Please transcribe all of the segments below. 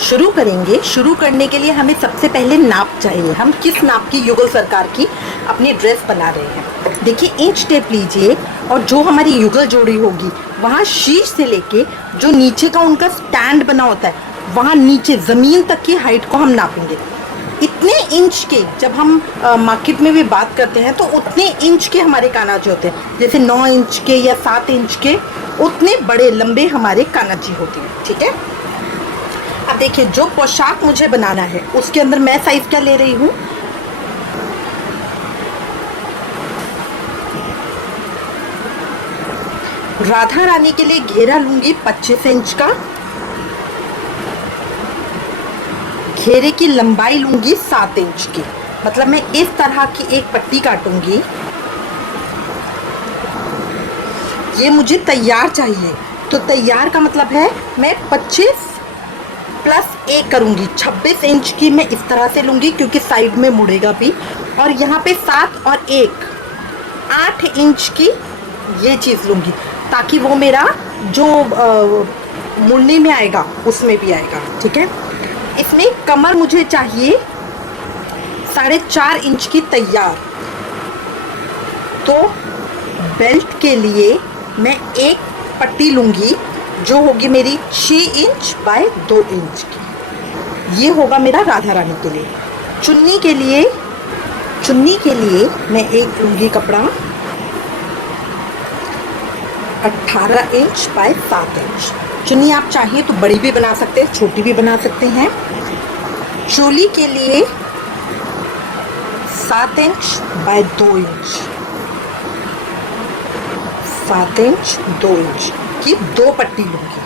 शुरू करेंगे। शुरू करने के लिए हमें सबसे पहले नाप चाहिए, हम किस नाप की युगल सरकार की अपनी ड्रेस बना रहे हैं। देखिए, इंच टेप लीजिए और जो हमारी युगल जोड़ी होगी वहाँ शीर्ष से लेके जो नीचे का उनका स्टैंड बना होता है वहाँ नीचे ज़मीन तक की हाइट को हम नापेंगे। इतने इंच के जब हम मार्केट में भी बात करते हैं तो उतने इंच के हमारे कानाजी होते हैं, जैसे 9 इंच के या 7 इंच के, उतने बड़े लंबे हमारे कानाजी होते हैं। ठीक है, अब देखिए जो पोशाक मुझे बनाना है उसके अंदर मैं साइज क्या ले रही हूँ, राधा रानी के लिए घेरा लूंगी 25 इंच का, घेरे की लंबाई लूंगी 7 इंच की। मतलब मैं इस तरह की एक पट्टी काटूंगी। ये मुझे तैयार चाहिए, तो तैयार का मतलब है मैं 25 प्लस 1 करूंगी, 26 इंच की मैं इस तरह से लूंगी क्योंकि साइड में मुड़ेगा भी। और यहाँ पे 7 और 1 8 इंच की ये चीज़ लूंगी ताकि वो मेरा जो मुड़ने में आएगा उसमें भी आएगा। ठीक है, इसमें कमर मुझे चाहिए 4.5 इंच की तैयार। तो बेल्ट के लिए मैं एक पट्टी लूंगी जो होगी मेरी 6 इंच बाय 2 इंच की। ये होगा मेरा राधा रानी के लिए। चुन्नी के लिए मैं एक लूंगी कपड़ा 18 इंच बाय 7 इंच। चुन्नी आप चाहिए तो बड़ी भी बना सकते हैं, छोटी भी बना सकते हैं। चोली के लिए 7 inch by 2 inch, 7 inch 2 inch की 2 पट्टी लूंगी।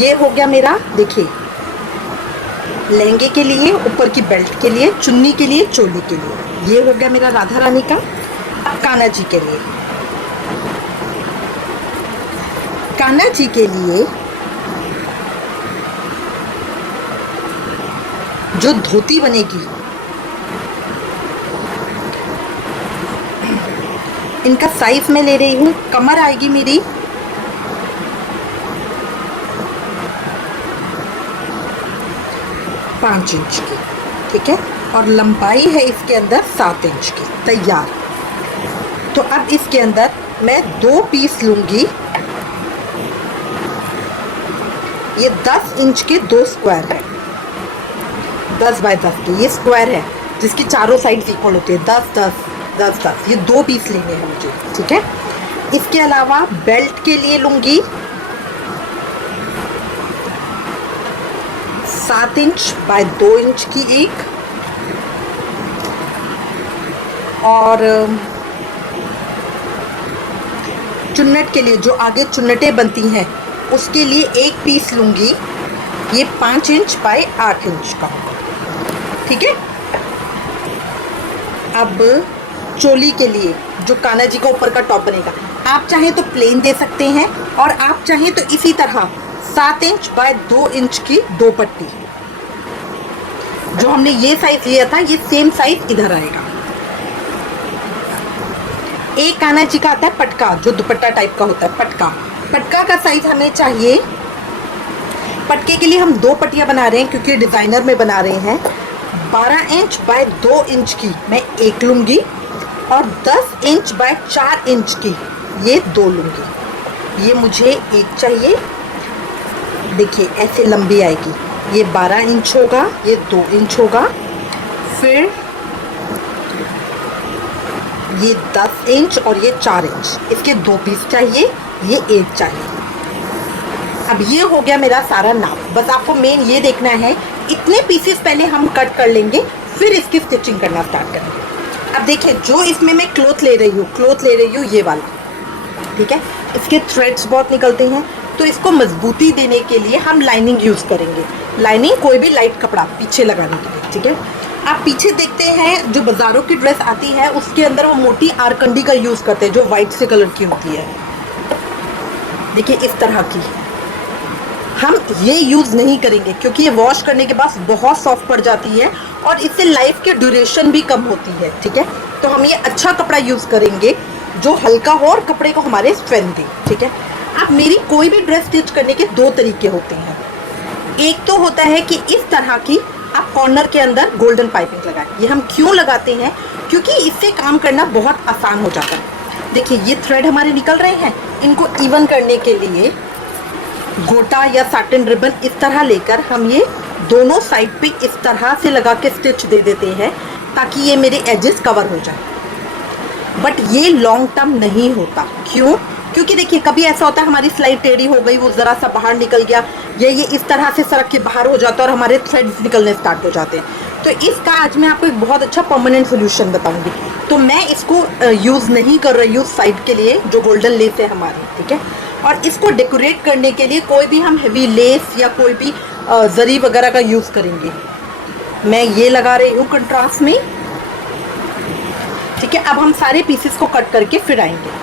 ये हो गया मेरा, देखिए, लहंगे के लिए, ऊपर की बेल्ट के लिए, चुन्नी के लिए, चोली के लिए। ये हो गया मेरा राधा रानी का। अब कान्हा जी के लिए, कान्हा जी के लिए जो धोती बनेगी, इनका साइज मैं ले रही हूँ, कमर आएगी मेरी 5 इंच की। ठीक है, और लंबाई है इसके अंदर 7 इंच की तैयार। तो अब इसके अंदर मैं 2 पीस लूंगी। ये 10 इंच के 2 स्क्वायर है, 10 बाय 10 के ये स्क्वायर है जिसकी चारों साइड इक्वल होती है, 10 10 10 10। ये 2 पीस लेने हैं मुझे। ठीक है, इसके अलावा बेल्ट के लिए लूंगी 7 इंच बाय 2 इंच की एक, और चुन्नट के लिए जो आगे चुन्नटें बनती हैं उसके लिए एक पीस लूंगी, ये 5 इंच बाय 8 इंच का। ठीक है, अब चोली के लिए जो कान्हा जी का ऊपर का टॉप बनेगा, आप चाहें तो प्लेन दे सकते हैं और आप चाहें तो इसी तरह 7 इंच बाय 2 इंच की 2 पट्टी। जो हमने ये साइज लिया था ये सेम साइज इधर आएगा। एक कान्हा जी का आता है पटका, जो दुपट्टा टाइप का होता है, पटका। पटका का साइज हमें चाहिए, पटके के लिए हम 2 पट्टियां बना रहे हैं क्योंकि डिज़ाइनर में बना रहे हैं। 12 इंच बाय 2 इंच की मैं एक लूँगी और 10 इंच बाय 4 इंच की ये 2 लूँगी। ये मुझे एक चाहिए, देखिए ऐसे लंबी आएगी। ये 12 इंच होगा, ये 2 इंच होगा, फिर ये 10 इंच और ये 4 इंच, इसके 2 पीस चाहिए, ये एक चाहिए। अब ये हो गया मेरा सारा नाप। बस आपको मेन ये देखना है, इतने पीसेस पहले हम कट कर लेंगे फिर इसकी स्टिचिंग करना स्टार्ट करेंगे। अब देखिए जो इसमें मैं क्लॉथ ले रही हूँ ये वाला। ठीक है, इसके थ्रेड्स बहुत निकलते हैं तो इसको मजबूती देने के लिए हम लाइनिंग यूज़ करेंगे। लाइनिंग कोई भी लाइट कपड़ा पीछे लगाने के लिए। ठीक है, आप पीछे देखते हैं जो बाज़ारों की ड्रेस आती है उसके अंदर वो मोटी आरकंडी का यूज़ करते हैं जो वाइट से कलर की होती है। देखिए इस तरह की हम ये यूज़ नहीं करेंगे क्योंकि ये वॉश करने के बाद बहुत सॉफ्ट पड़ जाती है और इससे लाइफ की ड्यूरेशन भी कम होती है। ठीक है, तो हम ये अच्छा कपड़ा यूज़ करेंगे जो हल्का हो और कपड़े को हमारे स्ट्रेंथ दे। ठीक है, अब मेरी कोई भी ड्रेस स्टिच करने के दो तरीके होते हैं। एक तो होता है कि इस तरह की आप कॉर्नर के अंदर गोल्डन पाइपिंग लगाएं। ये हम क्यों लगाते हैं? क्योंकि इससे काम करना बहुत आसान हो जाता है। देखिए ये थ्रेड हमारे निकल रहे हैं, इनको इवन करने के लिए गोटा या साटिन रिबन इस तरह लेकर हम ये दोनों साइड पे इस तरह से लगा के स्टिच दे देते हैं ताकि ये मेरे एजेस कवर हो जाए। बट ये लॉन्ग टर्म नहीं होता। क्यों? क्योंकि देखिए कभी ऐसा होता है हमारी सिलाई टेढ़ी हो गई, वो ज़रा सा बाहर निकल गया, ये इस तरह से सरक के बाहर हो जाता है और हमारे थ्रेड्स निकलने स्टार्ट हो जाते हैं। तो इसका आज मैं आपको एक बहुत अच्छा परमानेंट सोल्यूशन बताऊंगी। तो मैं इसको यूज़ नहीं कर रही हूँ साइड के लिए, जो गोल्डन लेस है हमारी, ठीक है। और इसको डेकोरेट करने के लिए कोई भी हम हेवी लेस या कोई भी जरी वगैरह का यूज़ करेंगे। मैं ये लगा रही हूँ कंट्रास्ट में, ठीक है। अब हम सारे पीसेस को कट करके फिर आएंगे।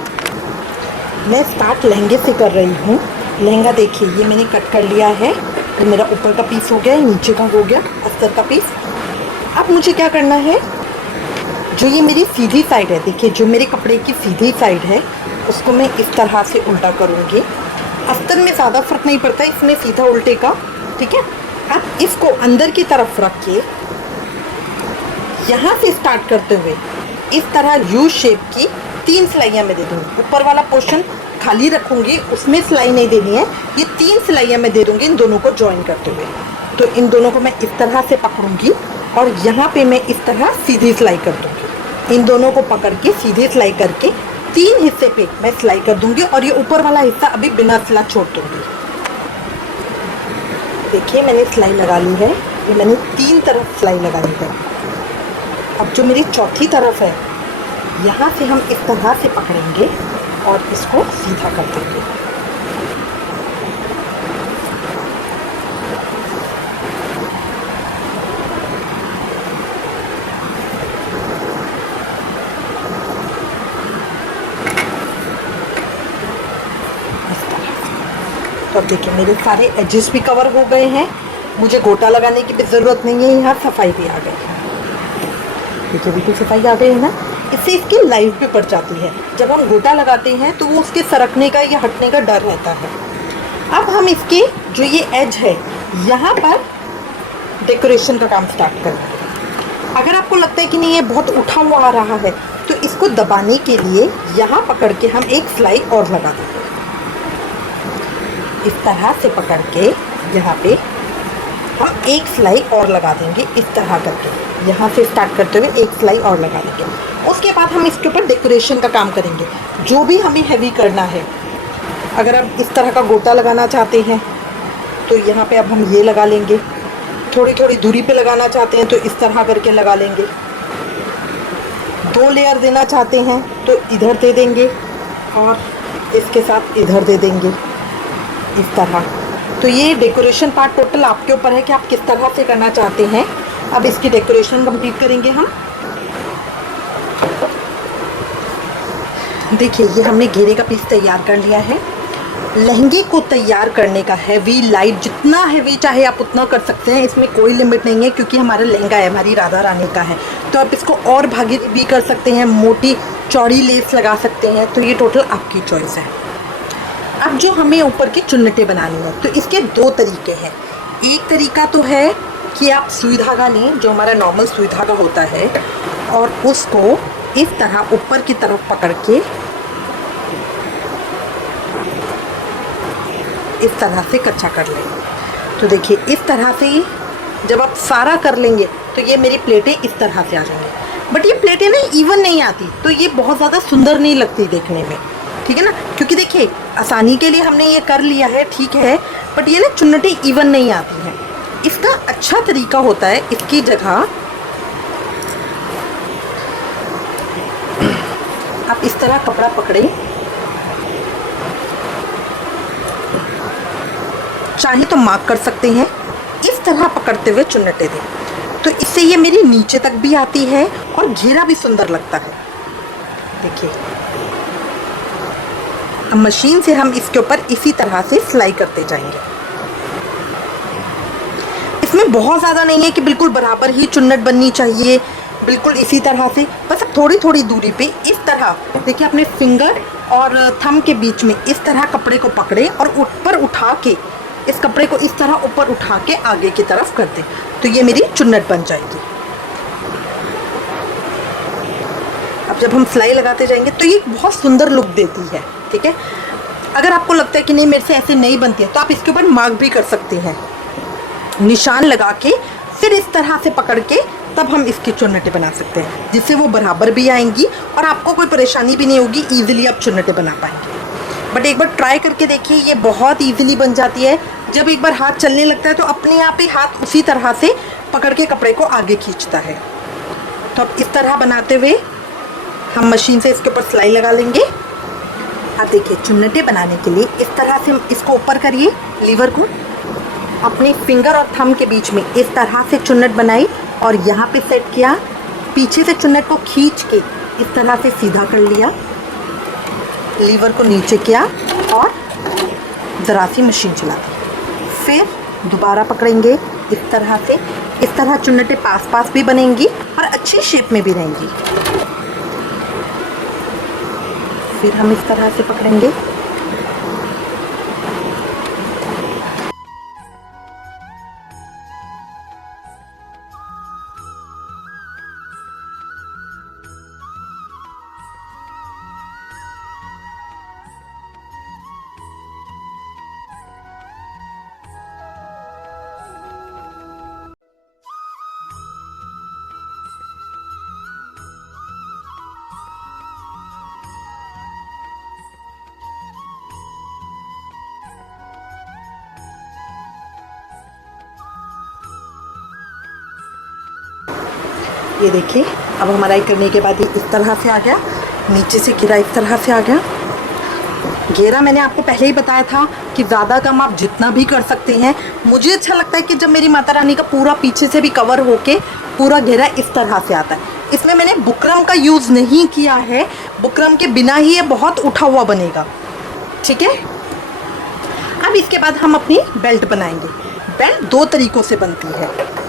मैं स्टार्ट लहंगे से कर रही हूँ। लहंगा देखिए ये मैंने कट कर लिया है, तो मेरा ऊपर का पीस हो गया, नीचे का हो गया अस्तर का पीस। अब मुझे क्या करना है, जो ये मेरी सीधी साइड है, देखिए जो मेरे कपड़े की सीधी साइड है उसको मैं इस तरह से उल्टा करूँगी। अस्तर में ज़्यादा फर्क नहीं पड़ता इसमें सीधा उल्टे का, ठीक है। अब इसको अंदर की तरफ रख के यहाँ से स्टार्ट करते हुए इस तरह यू शेप की 3 सिलाइयाँ मैं दे दूँगी। ऊपर वाला पोर्शन खाली रखूँगी, उसमें सिलाई नहीं देनी है। ये 3 सिलाइयाँ मैं दे दूँगी इन दोनों को जॉइन करते हुए। तो इन दोनों को मैं इस तरह से पकड़ूँगी और यहाँ पे मैं इस तरह सीधी सिलाई कर दूँगी। इन दोनों को पकड़ के सीधी सिलाई करके 3 हिस्से पे मैं सिलाई कर दूँगी और ये ऊपर वाला हिस्सा अभी बिना सिला छोड़ दूँगी। देखिए मैंने सिलाई लगा ली है, ये मैंने 3 तरफ सिलाई लगाई है। अब जो मेरी चौथी तरफ है, यहाँ से हम इस तरह से पकड़ेंगे और इसको सीधा कर देंगे। तो अब देखिए मेरे सारे एजेस भी कवर हो गए हैं, मुझे गोटा लगाने की भी ज़रूरत नहीं है। यहाँ सफाई भी आ गई है, देखिए बिल्कुल सफाई आ गई है ना। इससे इसकी लाइफ भी बढ़ जाती है। जब हम गोटा लगाते हैं तो वो उसके सरकने का या हटने का डर रहता है। अब हम इसके जो ये एज है यहाँ पर डेकोरेशन का काम स्टार्ट करेंगे। अगर आपको लगता है कि नहीं ये बहुत उठा हुआ आ रहा है, तो इसको दबाने के लिए यहाँ पकड़ के हम एक सिलाई और लगा देंगे। इस तरह से पकड़ के यहाँ पे हम एक सिलाई और लगा देंगे, इस तरह करके यहाँ से स्टार्ट करते हुए एक सिलाई और लगा देंगे। उसके बाद हम इसके ऊपर डेकोरेशन का काम करेंगे, जो भी हमें हैवी करना है। अगर आप इस तरह का गोटा लगाना चाहते हैं तो यहाँ पे अब हम ये लगा लेंगे। थोड़ी थोड़ी दूरी पे लगाना चाहते हैं तो इस तरह करके लगा लेंगे। 2 लेयर देना चाहते हैं तो इधर दे देंगे और इसके साथ इधर दे देंगे, इस तरह। तो ये डेकोरेशन पार्ट टोटल आपके ऊपर है कि आप किस तरह से करना चाहते हैं। अब इसकी डेकोरेशन कंप्लीट करेंगे हम। देखिए ये हमने घेरे का पीस तैयार कर लिया है। लहंगे को तैयार करने का हैवी लाइट, जितना हैवी चाहे आप उतना कर सकते हैं, इसमें कोई लिमिट नहीं है। क्योंकि हमारा लहंगा है, हमारी राधा रानी का है, तो आप इसको और भारी भी कर सकते हैं, मोटी चौड़ी लेस लगा सकते हैं। तो ये टोटल आपकी चॉइस है। अब जो हमें ऊपर की चुन्नटें बनानी है तो इसके 2 तरीके हैं। एक तरीका तो है कि आप सुई धागा लें, जो हमारा नॉर्मल सुई धागा होता है, और उसको इस तरह ऊपर की तरफ पकड़ के इस तरह से कच्चा कर लें। तो देखिए इस तरह से जब आप सारा कर लेंगे तो ये मेरी प्लेटें इस तरह से आ जाएंगी। बट ये प्लेटें ना इवन नहीं आती, तो ये बहुत ज़्यादा सुंदर नहीं लगती देखने में, ठीक है ना। क्योंकि देखिए आसानी के लिए हमने ये कर लिया है, ठीक है, बट ये ना चुन्नटें इवन नहीं आती हैं। इसका अच्छा तरीका होता है, इसकी जगह आप इस तरह कपड़ा पकड़ें, चाहे तो मार्क कर सकते हैं, इस तरह पकड़ते हुए चुन्नटें दें। तो इससे ये मेरी नीचे तक भी आती है और घेरा भी सुंदर लगता है। देखिए अब मशीन से हम इसके ऊपर इसी तरह से सिलाई करते जाएंगे। इसमें बहुत ज़्यादा नहीं है कि बिल्कुल बराबर ही चुन्नट बननी चाहिए, बिल्कुल इसी तरह से, बस थोड़ी थोड़ी दूरी पे इस तरह देखिए अपने फिंगर और थंब के बीच में इस तरह कपड़े को पकड़े और ऊपर उठा के, इस कपड़े को इस तरह ऊपर उठा के आगे की तरफ कर दें, तो ये मेरी चुन्नट बन जाएगी। अब जब हम सिलाई लगाते जाएंगे तो ये बहुत सुंदर लुक देती है। ठीक है, अगर आपको लगता है कि नहीं मेरे से ऐसे नहीं बनती है तो आप इसके ऊपर मार्क भी कर सकते हैं, निशान लगा के फिर इस तरह से पकड़ के तब हम इसकी चुन्नटें बना सकते हैं, जिससे वो बराबर भी आएंगी और आपको कोई परेशानी भी नहीं होगी, ईजिली आप चुन्नटें बना पाएंगे। बट एक बार ट्राई करके देखिए, ये बहुत ईजिली बन जाती है। जब एक बार हाथ चलने लगता है तो अपने आप ही हाथ उसी तरह से पकड़ के कपड़े को आगे खींचता है। तो अब इस तरह बनाते हुए हम मशीन से इसके ऊपर सिलाई लगा लेंगे। आप देखिए, चुन्नटें बनाने के लिए इस तरह से इसको ऊपर करिए, लीवर को अपने फिंगर और थंब के बीच में इस तरह से चुन्नट बनाई और यहाँ पे सेट किया, पीछे से चुन्नट को खींच के इस तरह से सीधा कर लिया, लीवर को नीचे किया और ज़रा सी मशीन चला दी। फिर दोबारा पकड़ेंगे इस तरह चुन्नटें पास पास भी बनेंगी और अच्छी शेप में भी रहेंगी। फिर हम इस तरह से पकड़ेंगे, ये देखिए अब हमारा करने के बाद ये इस तरह से आ गया, नीचे से घेरा इस तरह से आ गया। घेरा मैंने आपको पहले ही बताया था कि ज़्यादा कम आप जितना भी कर सकते हैं। मुझे अच्छा लगता है कि जब मेरी माता रानी का पूरा पीछे से भी कवर होके पूरा घेरा इस तरह से आता है। इसमें मैंने बुकरम का यूज़ नहीं किया है, बुकरम के बिना ही ये बहुत उठा हुआ बनेगा। ठीक है, अब इसके बाद हम अपनी बेल्ट बनाएंगे। बेल्ट दो तरीक़ों से बनती है।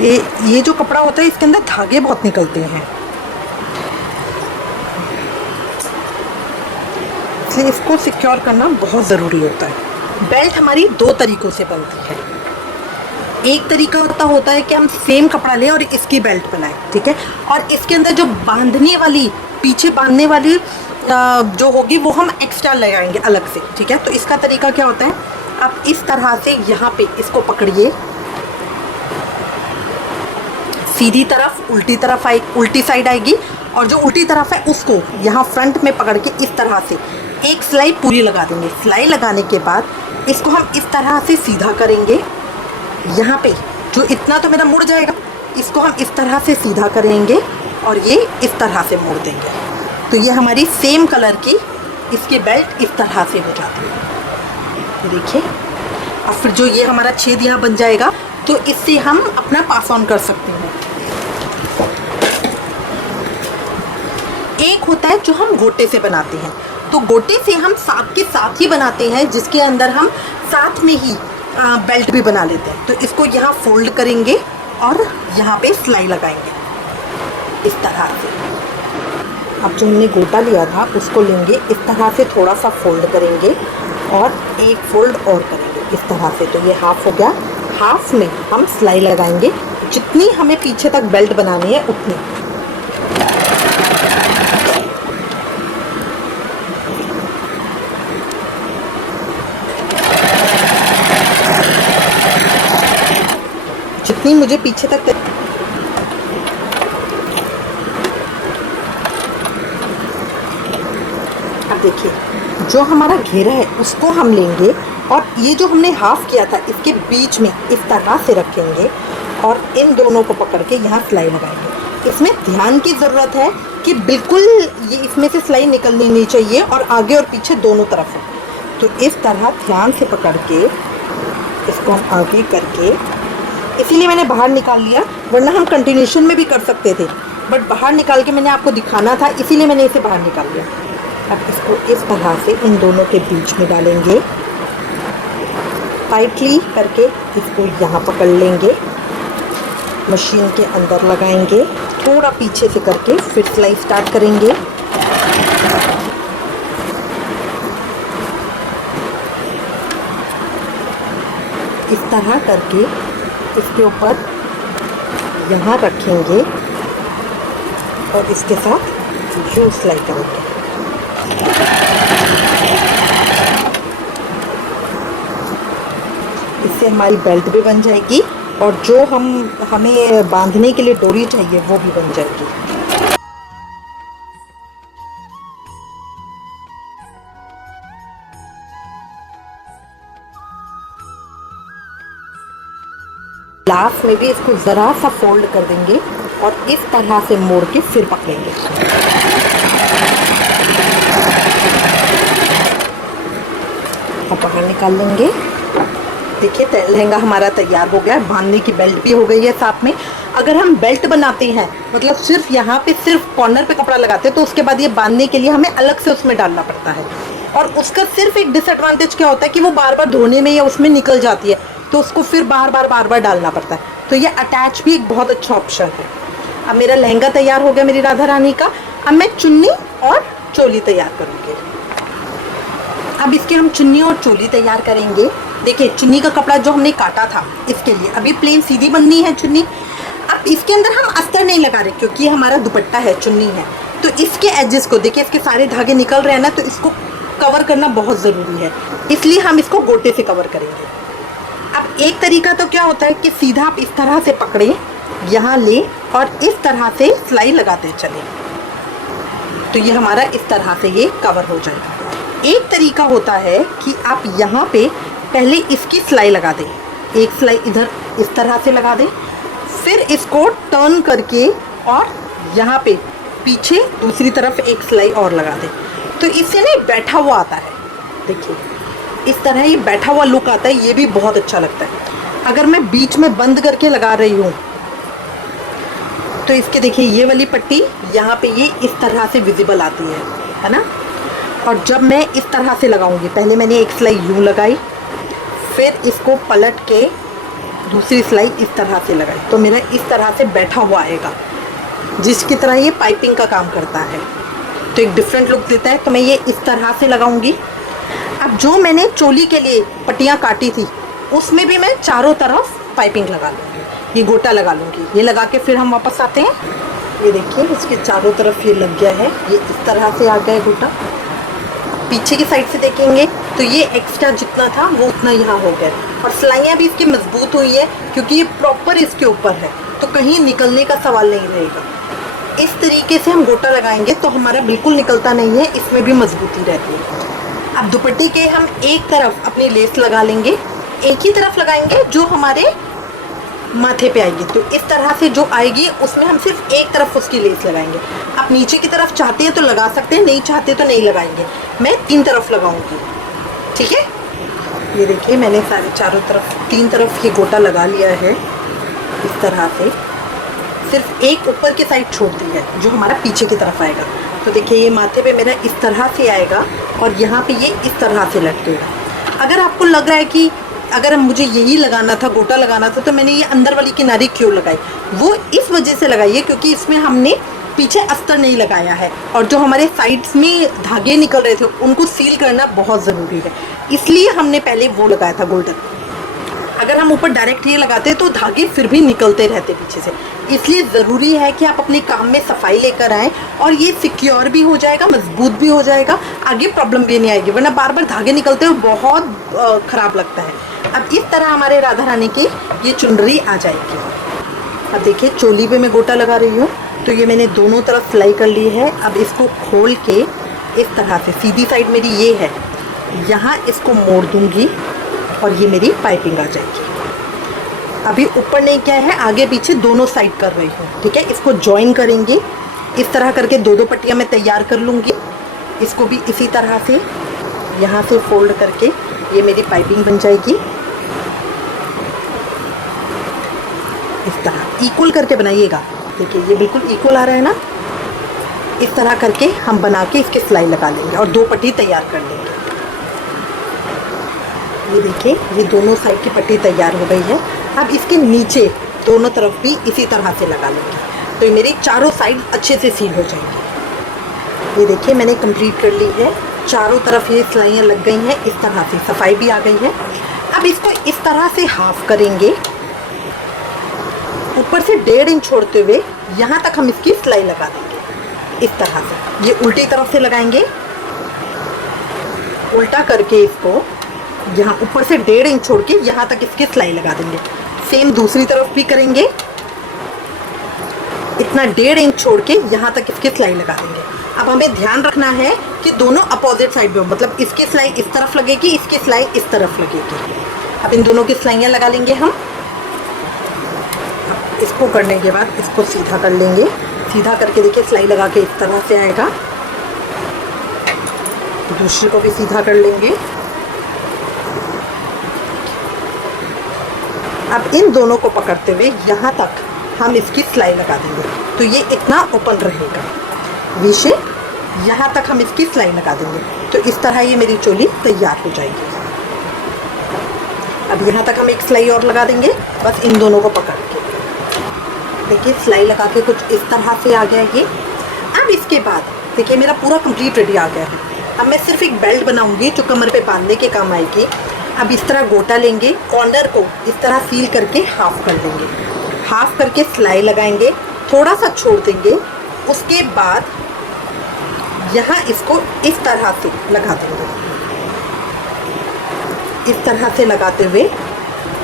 ये जो कपड़ा होता है इसके अंदर धागे बहुत निकलते हैं, इसलिए इसको सिक्योर करना बहुत ज़रूरी होता है। बेल्ट हमारी दो तरीक़ों से बनती है। एक तरीका होता है कि हम सेम कपड़ा लें और इसकी बेल्ट बनाएं। ठीक है, और इसके अंदर जो बांधने वाली, पीछे बांधने वाली जो होगी वो हम एक्स्ट्रा लगाएंगे अलग से। ठीक है, तो इसका तरीका क्या होता है, आप इस तरह से यहाँ पे इसको पकड़िए, सीधी तरफ उल्टी साइड आएगी और जो उल्टी तरफ है उसको यहाँ फ्रंट में पकड़ के इस तरह से एक सिलाई पूरी लगा देंगे। सिलाई लगाने के बाद इसको हम इस तरह से सीधा करेंगे। यहाँ पे जो इतना तो मेरा मुड़ जाएगा, इसको हम इस तरह से सीधा करेंगे और ये इस तरह से मोड़ देंगे। तो ये हमारी सेम कलर की इसकी बेल्ट इस तरह से हो जाती है। देखिए, और फिर जो ये हमारा छेद यहाँ बन जाएगा तो इससे हम अपना पास ऑन कर सकते हैं। एक होता है जो हम गोटे से बनाते हैं, तो गोटे से हम साथ के साथ ही बनाते हैं, जिसके अंदर हम साथ में ही बेल्ट भी बना लेते हैं। तो इसको यहाँ फोल्ड करेंगे और यहाँ पे सिलाई लगाएंगे इस तरह से। अब जो हमने गोटा लिया था उसको लेंगे, इस तरह से थोड़ा सा फोल्ड करेंगे और एक फोल्ड और करेंगे इस तरह से। तो ये हाफ हो गया, हाफ में हम सिलाई लगाएंगे, जितनी हमें पीछे तक बेल्ट बनानी है उतनी। जितनी मुझे पीछे तक अब देखिए, जो हमारा घेरा है उसको हम लेंगे और ये जो हमने हाफ किया था इसके बीच में इस तरह से रखेंगे और इन दोनों को पकड़ के यहाँ सिलाई लगाएंगे। इसमें ध्यान की ज़रूरत है कि बिल्कुल ये इसमें से सिलाई निकलनी नहीं चाहिए और आगे और पीछे दोनों तरफ है। तो इस तरह ध्यान से पकड़ के इसको हम आगे करके, इसीलिए मैंने बाहर निकाल लिया, वरना हम कंटिन्यूशन में भी कर सकते थे, बट बाहर निकाल के मैंने आपको दिखाना था, इसीलिए मैंने इसे बाहर निकाल लिया। अब इसको इस तरह से इन दोनों के बीच में डालेंगे, टाइटली करके इसको यहाँ पकड़ लेंगे, मशीन के अंदर लगाएंगे, थोड़ा पीछे से करके फिर सिलाई स्टार्ट करेंगे। इस तरह करके इसके ऊपर यहाँ रखेंगे और इसके साथ यूं सिलाई करेंगे। इससे हमारी बेल्ट भी बन जाएगी और जो हमें बांधने के लिए डोरी चाहिए वो भी बन जाएगी। लास्ट में भी इसको ज़रा सा फोल्ड कर देंगे और इस तरह से मोड़ के फिर पकड़ेंगे। और बाहर निकाल लेंगे। देखिए लहंगा हमारा तैयार हो गया है। बांधने की बेल्ट भी हो गई है साथ में। अगर हम बेल्ट बनाते हैं मतलब सिर्फ यहाँ पे सिर्फ कॉर्नर पे कपड़ा लगाते हैं तो उसके बाद ये बांधने के लिए हमें अलग से उसमें डालना पड़ता है। और उसका सिर्फ एक डिसएडवांटेज क्या होता है कि वो बार बार धोने में या उसमें निकल जाती है, तो उसको फिर बार बार डालना पड़ता है। तो ये अटैच भी एक बहुत अच्छा ऑप्शन है। अब मेरा लहंगा तैयार हो गया मेरी राधा रानी का। अब मैं चुन्नी और चोली तैयार करूँगी। अब इसके हम चुन्नी और चोली तैयार करेंगे। देखिए चुन्नी का कपड़ा जो हमने काटा था इसके लिए अभी प्लेन सीधी बननी है चुन्नी। अब इसके अंदर हम अस्तर नहीं लगा रहे क्योंकि हमारा दुपट्टा है, चुन्नी है, तो इसके एजेस को देखिए, इसके सारे धागे निकल रहे हैं ना, तो इसको कवर करना बहुत ज़रूरी है, इसलिए हम इसको गोटे से कवर करेंगे। अब एक तरीका तो क्या होता है कि सीधा आप इस तरह से पकड़ें, यहाँ ले और इस तरह से सिलाई लगाते चलें, तो ये हमारा इस तरह से ये कवर हो जाएगा। एक तरीका होता है कि आप यहाँ पे पहले इसकी सिलाई लगा दें, एक सिलाई इधर इस तरह से लगा दें, फिर इसको टर्न करके और यहाँ पे पीछे दूसरी तरफ एक सिलाई और लगा दें, तो इससे ना बैठा हुआ आता है। देखिए इस तरह ये बैठा हुआ लुक आता है, ये भी बहुत अच्छा लगता है। अगर मैं बीच में बंद करके लगा रही हूँ तो इसके देखिए ये वाली पट्टी यहाँ पे ये इस तरह से विजिबल आती है ना। और जब मैं इस तरह से लगाऊंगी, पहले मैंने एक सिलाई यूँ लगाई, फिर इसको पलट के दूसरी सिलाई इस तरह से लगाई, तो मेरा इस तरह से बैठा हुआ आएगा, जिसकी तरह ये पाइपिंग का काम करता है, तो एक डिफरेंट लुक देता है। तो मैं ये इस तरह से लगाऊंगी। अब जो मैंने चोली के लिए पट्टियाँ काटी थी उसमें भी मैं चारों तरफ पाइपिंग लगा लूँगी, ये गोटा लगा लूँगी। ये लगा के फिर हम वापस आते हैं। ये देखिए इसके चारों तरफ ये लग गया है, ये इस तरह से आ गया है गोटा। पीछे की साइड से देखेंगे तो ये एक्स्ट्रा जितना था वो उतना यहाँ हो गया, और सिलाइयाँ भी इसकी मजबूत हुई है क्योंकि ये प्रॉपर इसके ऊपर है, तो कहीं निकलने का सवाल नहीं रहेगा। इस तरीके से हम गोटा लगाएंगे तो हमारा बिल्कुल निकलता नहीं है, इसमें भी मजबूती रहती है। अब दुपट्टे के हम एक तरफ अपनी लेस लगा लेंगे, एक ही तरफ लगाएंगे जो हमारे माथे पे आएगी, तो इस तरह से जो आएगी उसमें हम सिर्फ एक तरफ उसकी लेस लगाएंगे। आप नीचे की तरफ चाहते हैं तो लगा सकते हैं, नहीं चाहते तो नहीं लगाएंगे। मैं 3 तरफ लगाऊंगी, ठीक है। ये देखिए मैंने सारे चारों तरफ 3 तरफ ये गोटा लगा लिया है इस तरह से, सिर्फ एक ऊपर की साइड छोड़ दी है जो हमारा पीछे की तरफ आएगा। तो देखिए ये माथे पे मेरा इस तरह से आएगा और यहाँ पे ये इस तरह से लटकेगा। अगर आपको लग रहा है कि अगर मुझे यही लगाना था, गोटा लगाना था, तो मैंने ये अंदर वाली किनारी क्यों लगाई, वो इस वजह से लगाई है क्योंकि इसमें हमने पीछे अस्तर नहीं लगाया है, और जो हमारे साइड्स में धागे निकल रहे थे उनको सील करना बहुत ज़रूरी है, इसलिए हमने पहले वो लगाया था गोल्डन। अगर हम ऊपर डायरेक्ट ये लगाते तो धागे फिर भी निकलते रहते पीछे से, इसलिए ज़रूरी है कि आप अपने काम में सफाई लेकर आएँ, और ये सिक्योर भी हो जाएगा, मजबूत भी हो जाएगा, आगे प्रॉब्लम भी नहीं आएगी, वरना बार बार धागे निकलते हुए बहुत ख़राब लगता है। अब इस तरह हमारे राधा रानी की ये चुनरी आ जाएगी। अब देखिए चोली पे मैं गोटा लगा रही हूँ, तो ये मैंने दोनों तरफ सिलाई कर ली है। अब इसको खोल के इस तरह से, सीधी साइड मेरी ये है, यहाँ इसको मोड़ दूँगी और ये मेरी पाइपिंग आ जाएगी। अभी ऊपर नहीं किया है, आगे पीछे दोनों साइड कर रही हूँ, ठीक है। इसको जॉइन करेंगे, इस तरह करके 2-2 पट्टियाँ मैं तैयार कर लूँगी। इसको भी इसी तरह से यहाँ से फोल्ड करके ये मेरी पाइपिंग बन जाएगी। इस तरह इक्वल करके बनाइएगा, देखिए ये बिल्कुल इक्वल आ रहा है ना। इस तरह करके हम बना के इसके सिलाई लगा लेंगे और 2 पट्टी तैयार कर लेंगे। ये देखिए ये दोनों साइड की पट्टी तैयार हो गई है। अब इसके नीचे दोनों तरफ भी इसी तरह से लगा लेंगे, तो ये मेरी चारों साइड अच्छे से सील हो जाएंगी। ये देखिए मैंने कंप्लीट कर ली है, चारों तरफ ये सिलाइयाँ लग गई हैं, इस तरह से सफाई भी आ गई है। अब इसको इस तरह से हाफ करेंगे, ऊपर से 1.5 इंच छोड़ते हुए यहाँ तक हम इसकी सिलाई लगा देंगे। इस तरह से ये उल्टी तरफ से लगाएंगे, उल्टा करके इसको यहाँ ऊपर से 1.5 इंच छोड़ के यहाँ तक इसकी सिलाई लगा देंगे। सेम दूसरी तरफ भी करेंगे, इतना 1.5 इंच छोड़ के यहाँ तक इसकी सिलाई लगा देंगे। अब हमें ध्यान रखना है कि दोनों अपोजिट साइड में, मतलब इसकी सिलाई इस तरफ लगेगी, इसकी सिलाई इस तरफ लगेगी। अब इन दोनों की सिलाइयाँ लगा लेंगे हम। इसको करने के बाद इसको सीधा कर लेंगे, सीधा करके देखिए सिलाई लगा के इस तरह से आएगा। दूसरे को भी सीधा कर लेंगे। अब इन दोनों को पकड़ते हुए यहाँ तक हम इसकी सिलाई लगा देंगे, तो ये इतना ओपन रहेगा वी शेप। यहाँ तक हम इसकी सिलाई लगा देंगे, तो इस तरह ये मेरी चोली तैयार हो जाएगी। अब यहाँ तक हम एक सिलाई और लगा देंगे, बस इन दोनों को पकड़ के। देखिए सिलाई लगा के कुछ इस तरह से आ गया ये। अब इसके बाद देखिए मेरा पूरा कंप्लीट रेडी आ गया है। अब मैं सिर्फ एक बेल्ट बनाऊंगी जो कमर पे बांधने के काम आएगी। अब इस तरह गोटा लेंगे, कॉर्नर को इस तरह सील करके हाफ कर देंगे, हाफ करके सिलाई लगाएंगे, थोड़ा सा छोड़ देंगे। उसके बाद यहाँ इसको इस तरह से लगा देंगे, इस तरह से लगाते हुए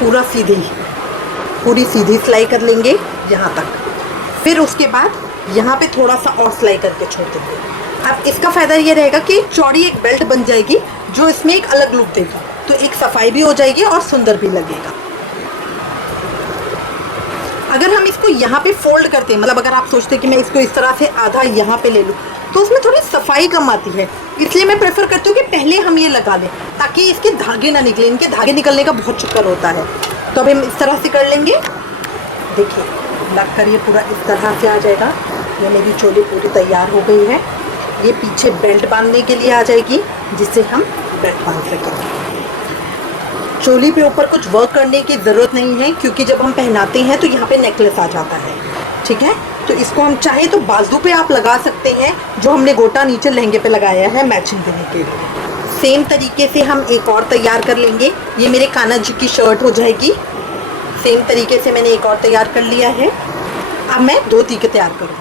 पूरी सीधी सिलाई कर लेंगे यहाँ तक। फिर उसके बाद यहाँ पे थोड़ा सा और सिलाई करके छोड़ देंगे। अब इसका फ़ायदा ये रहेगा कि चौड़ी एक बेल्ट बन जाएगी जो इसमें एक अलग लुक देगी, तो एक सफाई भी हो जाएगी और सुंदर भी लगेगा। अगर हम इसको यहाँ पे फोल्ड करते हैं, मतलब अगर आप सोचते हैं कि मैं इसको इस तरह से आधा यहाँ पे ले लूँ, तो उसमें थोड़ी सफाई कम आती है। इसलिए मैं प्रेफर करती हूँ कि पहले हम ये लगा लें ताकि इसके धागे ना निकले। इनके धागे निकलने का बहुत चक्कर होता है। तो अब हम इस तरह से कर लेंगे। देखिए लग कर ये पूरा इस तरह से आ जाएगा। ये मेरी चोली पूरी तैयार हो गई है। ये पीछे बेल्ट बांधने के लिए आ जाएगी, जिससे हम बेल्ट बांध सकेंगे। चोली पे ऊपर कुछ वर्क करने की ज़रूरत नहीं है, क्योंकि जब हम पहनाते हैं तो यहाँ पे नेकलेस आ जाता है। ठीक है, तो इसको हम चाहे तो बाजू पे आप लगा सकते हैं, जो हमने गोटा नीचे लहंगे पे लगाया है मैचिंग देने के लिए। सेम तरीके से हम एक और तैयार कर लेंगे। ये मेरे कान्हा जी की शर्ट हो जाएगी। सेम तरीके से मैंने एक और तैयार कर लिया है। अब मैं 2 तीखे तैयार करूँ।